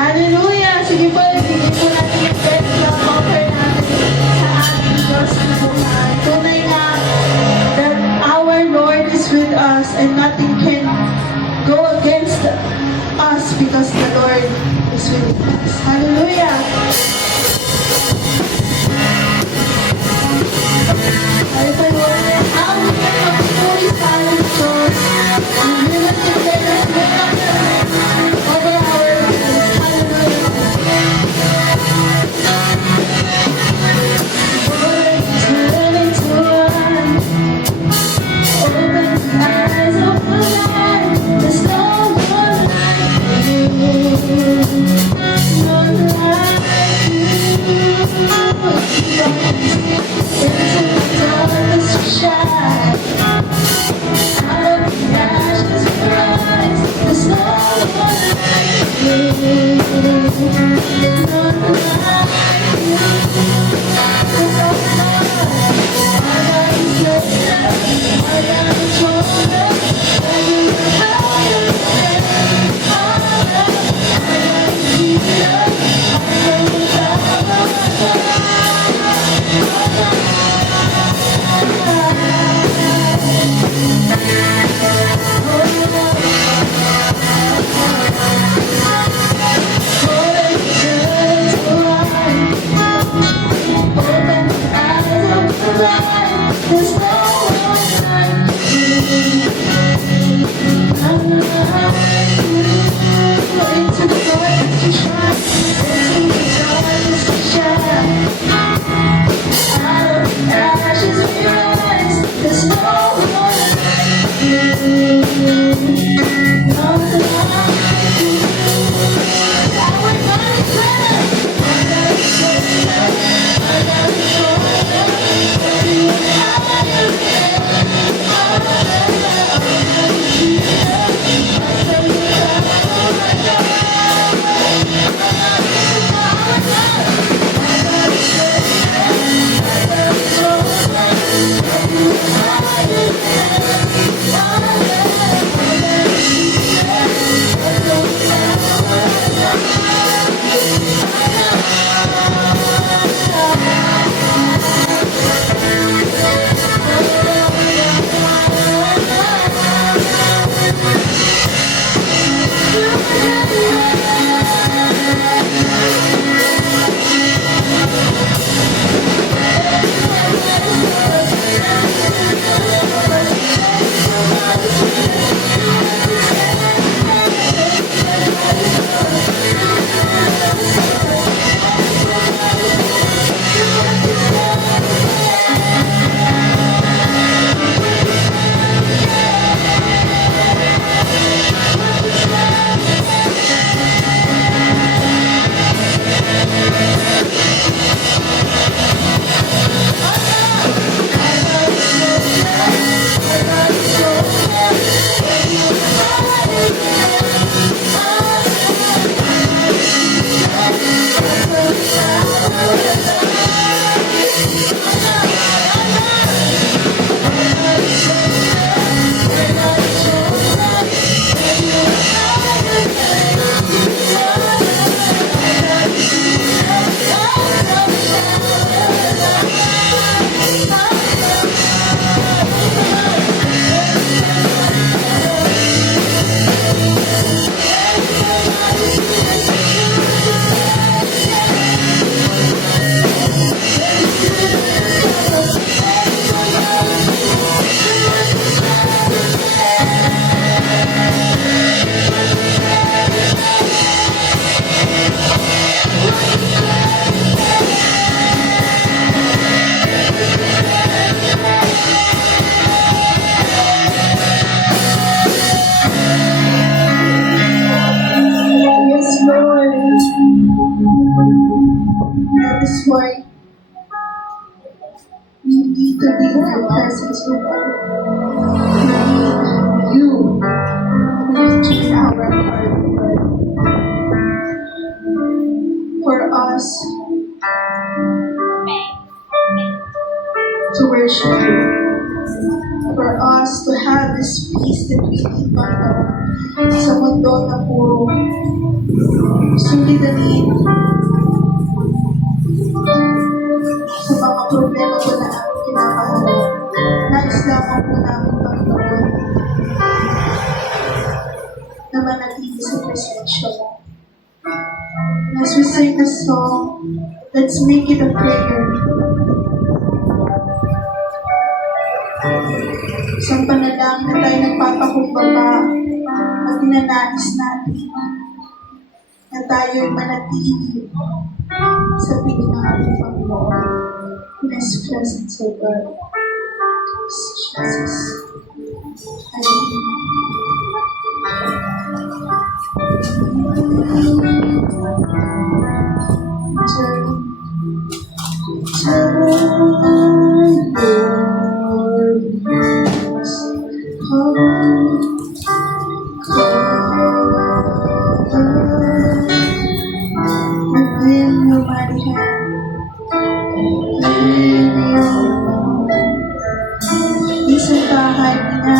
Hallelujah! Sige po, bigyan po natin yung best na offer natin sa ating Diyos na buhay. Tunay na that our Lord is with us and nothing can go against us because the Lord is with us. Hallelujah! Tayo po yung how we can magpuri sa ating Diyos. We will declare over our lives. This morning, we need to be in the presence of God. We need you in our heart, Lord, for us to worship you, for us to have this peace that we need, Panginoon, sa mundo na puro suliranin, sa mga problema ko na aming kinakaharap. Nais lamang po namin, Panginoon, na manatili sa presensya mo. As we sing the song, let's make it a prayer. Isang panalangin na tayo nagpapakumbaba at ninanais natin na tayo'y manatili sa piling ng ating Panginoon. In His presence, O God. Jesus. Isang bahay na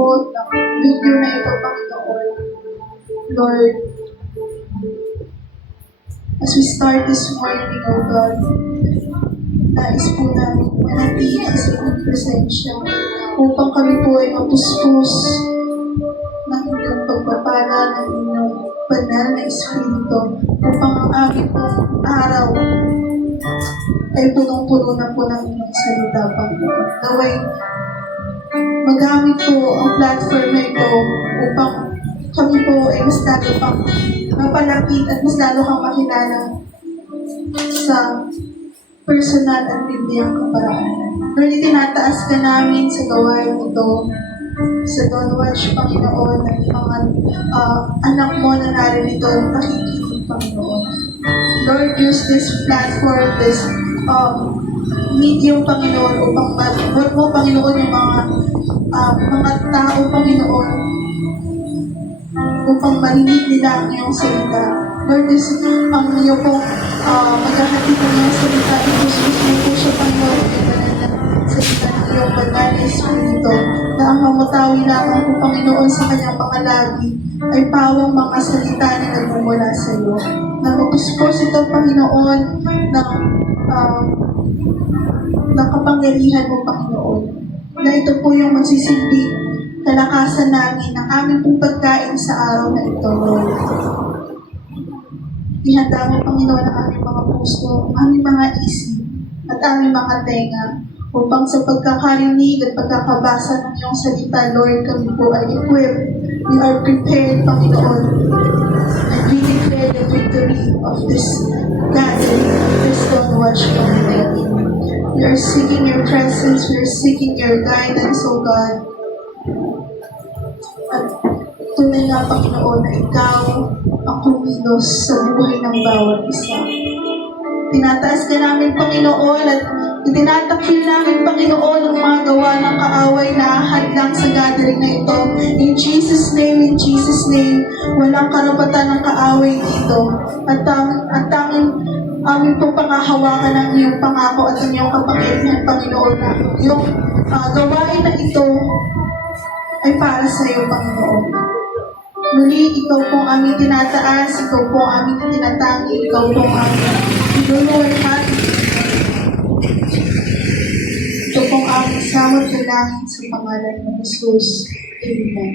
po ng video na ito, Panginoon. Lord, as we start this morning, O God, nais po namin manatili sa inyong presensya upang kami po ay mapuspos ng inyong pagpapala, ng inyong banal na Espiritu, upang ang aming pong araw ay punong-puno na po ng inyong salita, Panginoon. Naway, magamit po ang platform na ito upang kami po ay mas lalo pang mapalapit at mas lalo kang makilala sa personal at bibliyang kaparaan. Lord, tinataas ka namin sa gawain ito, sa Don't Watch, Panginoon, at mga anak mo na naririto at nakikinig, Panginoon. Lord, use this platform, this medium, Panginoon, upang huwag mo, Panginoon, yung mga tao, Panginoon, upang marinig nila ang iyong salita. Lord, this, ang iyo pong maghahatid ng iyong salita, ipuspos mo po siya, Panginoon, salita ng iyong banal na Espiritu, na ang mamutawi lamang po, Panginoon, sa kanyang pangalagi ay pawang mga salita na nagmumula sa iyo. Na mapuspos ito, Panginoon, ng kapangyarihan mo, Panginoon. Na ito po yung magsisilbing kalakasan namin ng aming pong pagkain sa araw na ito, Lord. Ihanda mo, Panginoon, ang aming mga puso, aming mga isip, at aming mga tenga, upang sa pagkakarinig at pagkakabasa ng iyong salita, Lord, kami po ay equipped. We are prepared, Panginoon, and we declare the victory of this gathering, of this Don't Watch community. We are seeking your presence, we are seeking your guidance, O God. At tunay nga, Panginoon, na ikaw ang kumilos sa buhay ng bawat isa. Tinataas ka namin, Panginoon, at itinatakil namin, Panginoon, ang mga gawa ng kaaway na hadlang sa gathering na ito. In Jesus' name, walang karapatan ng kaaway dito. At tanging amin pong pangahawakan ng iyong pangako at ang iyong kapangyarihan, Panginoon, na yung gawain na ito ay para sa iyo, Panginoon. Muli, ikaw pong aming tinataas, ikaw pong aming tinatangi, ikaw pong aming iluluwalhati. Ito pong aming samot na langit sa pangalan ng Jesus. Amen.